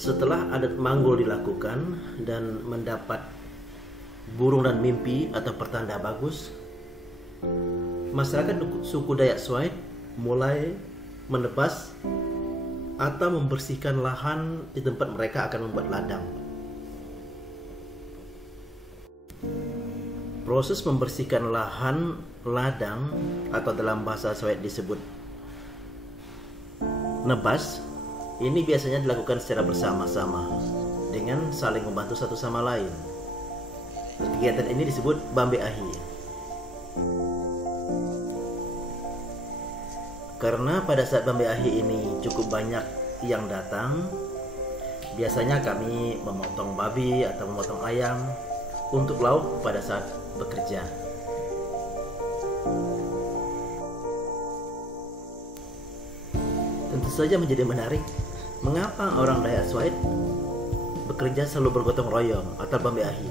Setelah adat manggul dilakukan dan mendapat burung dan mimpi atau pertanda bagus, masyarakat suku Dayak Swaet mulai menebas atau membersihkan lahan di tempat mereka akan membuat ladang. Proses membersihkan lahan ladang atau dalam bahasa Swaet disebut nebas, ini biasanya dilakukan secara bersama-sama dengan saling membantu satu sama lain. Kegiatan ini disebut Bambe Ahi. Karena pada saat Bambe Ahi ini cukup banyak yang datang, biasanya kami memotong babi atau memotong ayam untuk lauk pada saat bekerja. Tentu saja menjadi menarik mengapa orang Dayak Swaet bekerja selalu bergotong royong atau Bambe Ahi.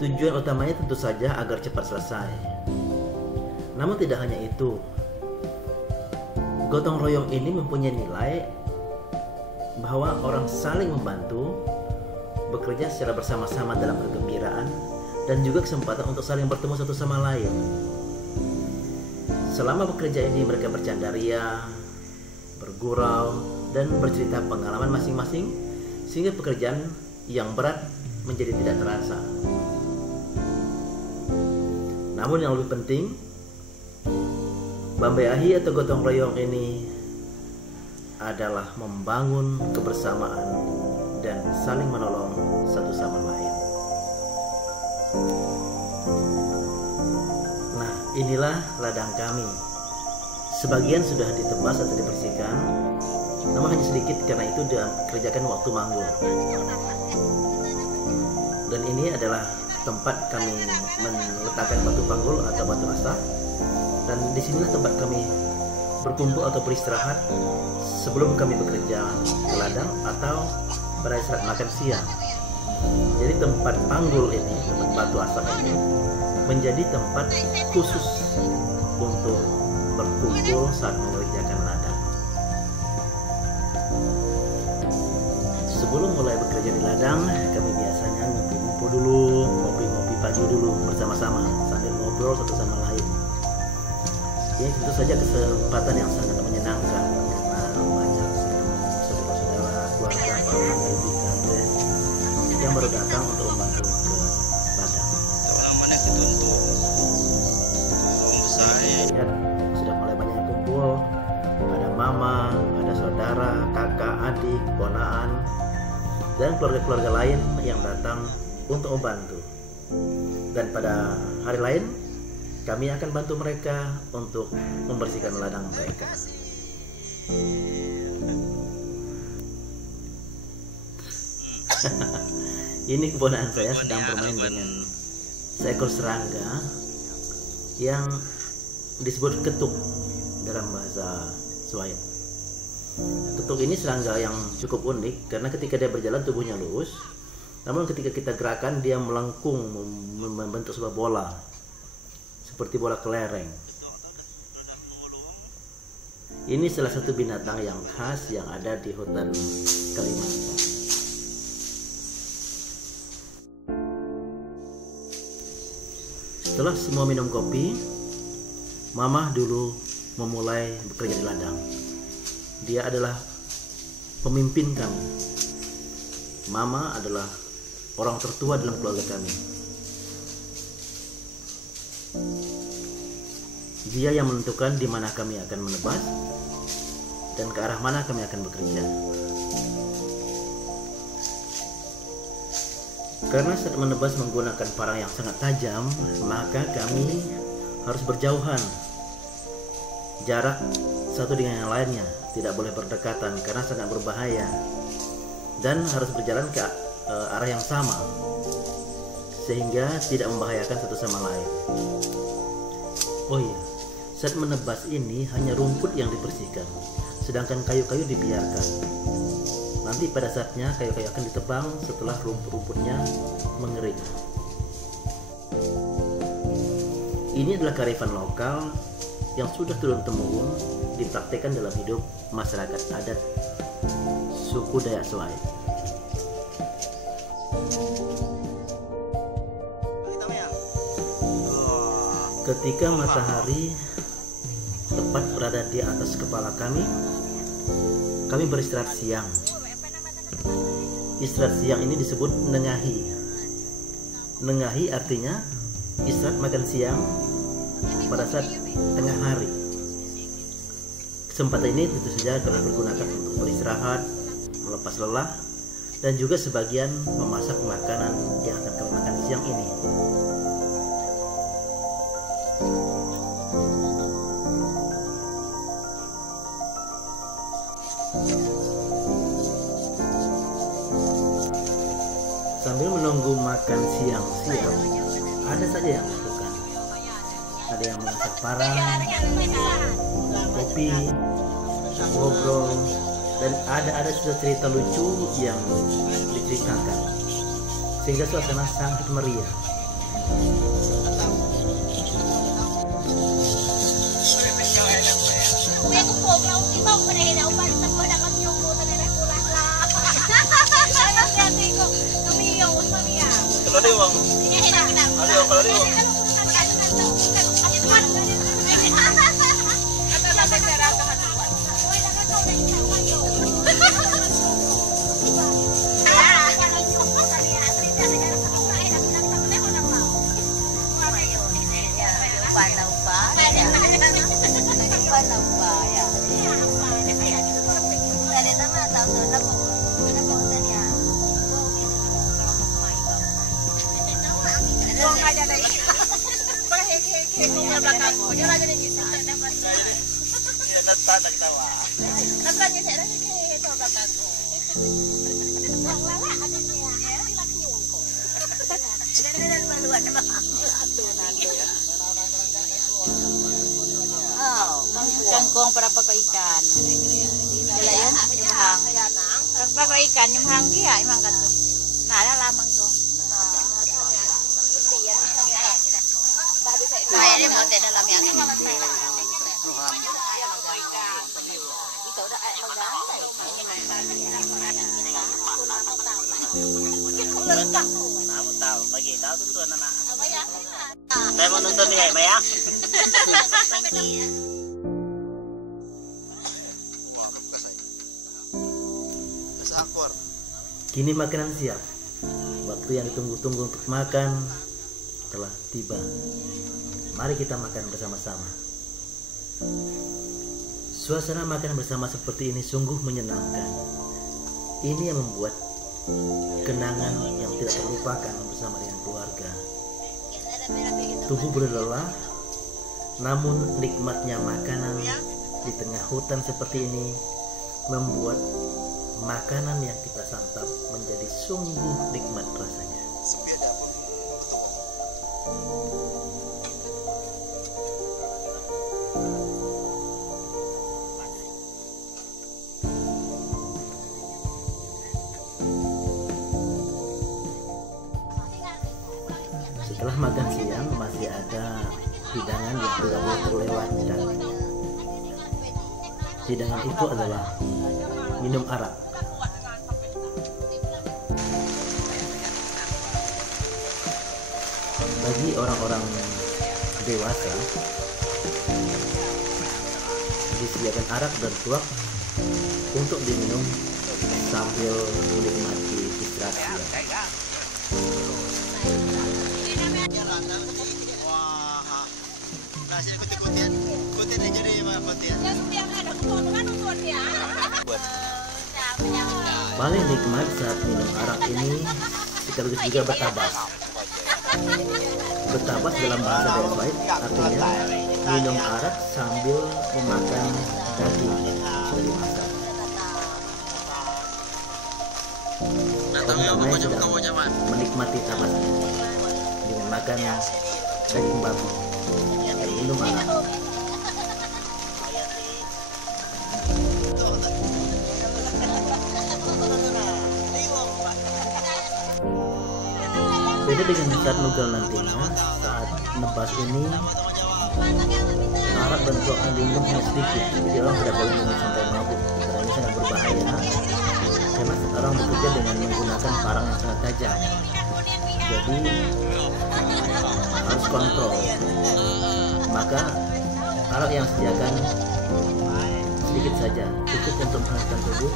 Tujuan utamanya tentu saja agar cepat selesai. Namun tidak hanya itu, gotong royong ini mempunyai nilai bahwa orang saling membantu, bekerja secara bersama-sama dalam kegembiraan, dan juga kesempatan untuk saling bertemu satu sama lain. Selama bekerja ini mereka bercandaria, bergurau, dan bercerita pengalaman masing-masing, sehingga pekerjaan yang berat menjadi tidak terasa. Namun yang lebih penting, Bambe Ahi atau gotong royong ini adalah membangun kebersamaan dan saling menolong satu sama lain. Nah, inilah ladang kami. Sebagian sudah ditebas atau dibersihkan, namun hanya sedikit karena itu dikerjakan waktu manggul. Dan ini adalah tempat kami meletakkan batu panggul atau batu asah, dan disinilah tempat kami berkumpul atau beristirahat sebelum kami bekerja ke ladang atau pada saat makan siang. Jadi tempat panggul ini, tempat batu asah ini menjadi tempat khusus untuk berkumpul saat mengerjakan ladang. Sebelum mulai bekerja di ladang, kami biasanya ngumpul-ngumpul dulu, ngopi-ngopi pagi dulu bersama-sama sambil ngobrol satu sama lain. Ini tentu saja kesempatan yang sangat menyenangkan karena banyak saudara-saudara, keluarga, paman, ibu, tante yang baru datang untuk membantu ke ladang. Ya, sudah mulai banyak yang kumpul. Ada mama, ada saudara, kakak, adik, ponaan, dan keluarga-keluarga lain yang datang untuk membantu. Dan pada hari lain kami akan bantu mereka untuk membersihkan ladang mereka. Ini keponakan saya sedang bermain dengan seekor serangga yang disebut ketuk dalam bahasa Swaet. Ketuk ini serangga yang cukup unik karena ketika dia berjalan tubuhnya lurus, namun ketika kita gerakan dia melengkung membentuk sebuah bola seperti bola kelereng. Ini salah satu binatang yang khas yang ada di hutan Kalimantan. Setelah semua minum kopi, Mama dulu memulai bekerja di ladang. Dia adalah pemimpin kami. Mama adalah orang tertua dalam keluarga kami. Dia yang menentukan di mana kami akan menebas dan ke arah mana kami akan bekerja. Karena saat menebas menggunakan parang yang sangat tajam, maka kami harus berjauhan. Jarak satu dengan yang lainnya tidak boleh berdekatan karena sangat berbahaya, dan harus berjalan ke arah yang sama sehingga tidak membahayakan satu sama lain. Oh iya, saat menebas ini hanya rumput yang dibersihkan, sedangkan kayu-kayu dibiarkan. Nanti pada saatnya kayu-kayu akan ditebang setelah rumput-rumputnya mengering. Ini adalah kearifan lokal yang sudah turun-temurun dipraktikkan dalam hidup masyarakat adat suku Dayak Swaet. Ketika matahari tepat berada di atas kepala kami beristirahat siang. Istirahat siang ini disebut nengahi. Nengahi artinya istirahat makan siang pada saat tengah hari. Kesempatan ini tentu saja kami pergunakan untuk beristirahat, melepas lelah, dan juga sebagian memasak makanan yang akan kami makan siang ini. Sambil menunggu makan siang siap, ada saja yang melakukan. Ada yang memasak parang, kopi, ngobrol, dan ada cerita lucu yang diceritakan, sehingga suasana sangat meriah. Kangkong para pagkaikan. Kaya yun, imahang. Pagkaikan, imahang dia, imahang kato. Nala lamang ko. Kaya rin mo, din alam yan. Tahu pagi tahu tuntun anak. Saya mau nonton di Maya. Kini makanan siap. Waktu yang ditunggu-tunggu untuk makan telah tiba. Mari kita makan bersama-sama. Suasana makan bersama seperti ini sungguh menyenangkan. Ini yang membuat kenangan yang tidak terlupakan bersama dengan keluarga. Tubuh berlelah, namun nikmatnya makanan di tengah hutan seperti ini membuat makanan yang kita santap menjadi sungguh nikmat rasanya. Setelah makan siang masih ada hidangan yang tidak boleh terlewatkan. Hidangan itu adalah minum arak. Bagi orang-orang dewasa disediakan arak dan tuak untuk diminum sambil menikmati istirahat siang. Paling nikmat saat minum arak ini sekaligus juga bertabas. Bertabas dalam bahasa Dayak Swaet artinya minum arak sambil memakan daging sudah dimasak. Orang sedang menikmati tabasnya dengan makan daging babi dan minum arak. Beda dengan saat nugal nantinya, saat nebas ini arak bentuk lindungnya sedikit, jadi orang tidak boleh minum sampai mabuk karena ini sangat berbahaya karena orang bekerja dengan menggunakan parang yang sangat tajam, jadi harus kontrol. Maka alat yang disediakan sedikit saja, cukup untuk menghangatkan tubuh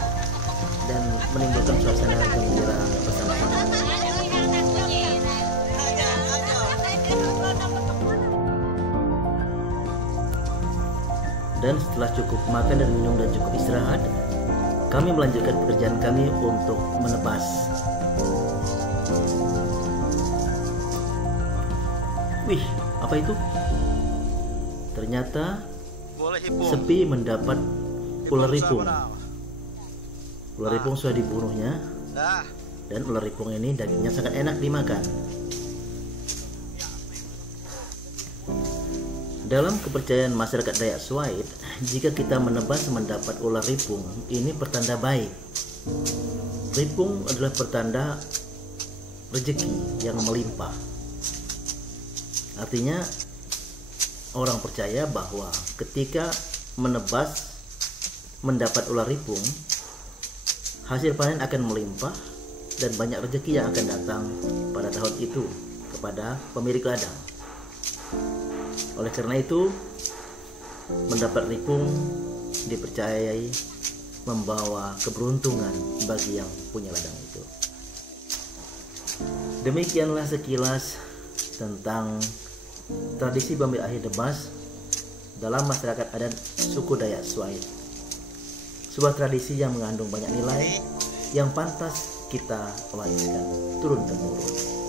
dan menimbulkan suasana gembira bersama-sama. Dan setelah cukup makan dan minum dan cukup istirahat, kami melanjutkan pekerjaan kami untuk menebas. Wih, apa itu? Ternyata Sepi mendapat ular ripung. Ular ripung sudah dibunuhnya, dan ular ripung ini dagingnya sangat enak dimakan. Dalam kepercayaan masyarakat Dayak Swaid, jika kita menebas mendapat ular ripung, ini pertanda baik. Ripung adalah pertanda rezeki yang melimpah. Artinya orang percaya bahwa ketika menebas mendapat ular ripung, hasil panen akan melimpah dan banyak rezeki yang akan datang pada tahun itu kepada pemilik ladang. Oleh karena itu, mendapat ripung dipercayai membawa keberuntungan bagi yang punya ladang itu. Demikianlah sekilas tentang tradisi mengambil akhir debas dalam masyarakat adat suku Dayak Swaid. Sebuah tradisi yang mengandung banyak nilai yang pantas kita wariskan turun-temurun.